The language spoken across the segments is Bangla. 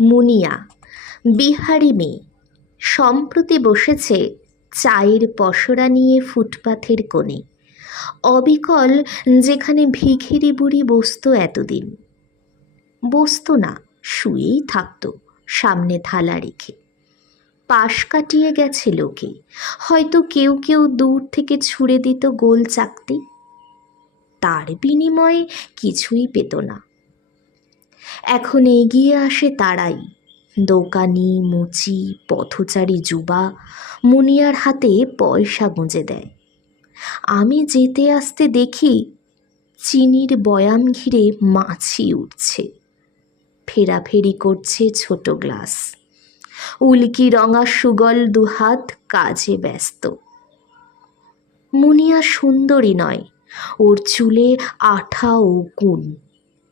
মুনিয়া বিহারি মেয়ে, সম্প্রতি বসেছে চায়ের পসরা নিয়ে ফুটপাথের কোণে। অবিকল যেখানে ভিখিরি বুড়ি বসত এতদিন। বসত না, শুয়েই থাকত সামনে থালা রেখে। পাশ কাটিয়ে গেছে লোকে, হয়তো কেউ কেউ দূর থেকে ছুঁড়ে দিত গোল চাকতি। তার বিনিময়ে কিছুই পেত না। এখন এগিয়ে আসে তারাই, দোকানি, মুচি, পথচারী যুবা, মুনিয়ার হাতে পয়সা গুঁজে দেয়। আমি যেতে আসতে দেখি চিনির বয়াম ঘিরে মাছি উঠছে, ফেরাফেরি করছে ছোট গ্লাস। উল্কি রঙা সুগল দুহাত কাজে ব্যস্ত। মুনিয়া সুন্দরী নয়, ওর চুলে আঠা ও গুণ,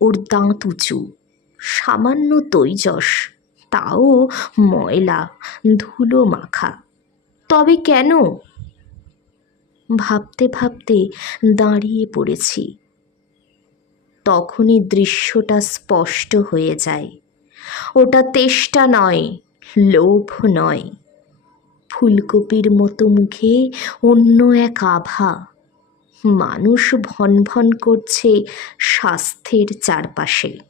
ওর দাঁত উঁচু, সামান্য তৈজস, তাও ময়লা ধুলো মাখা। তবে কেন? ভাবতে ভাবতে দাঁড়িয়ে পড়েছি। তখনই দৃশ্যটা স্পষ্ট হয়ে যায়। ওটা তেষ্টা নয়, লোভ নয়, ফুলকপির মতো মুখে অন্য এক আভা। মানুষ ভনভন করছে স্বাস্থ্যের চারপাশে।